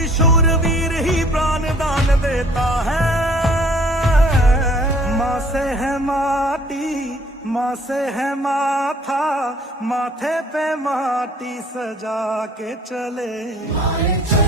कोई शूरवीर ही प्राण दान देता है। माँ से है माटी, माँ से है माथा, माथे पे माटी सजा के चले।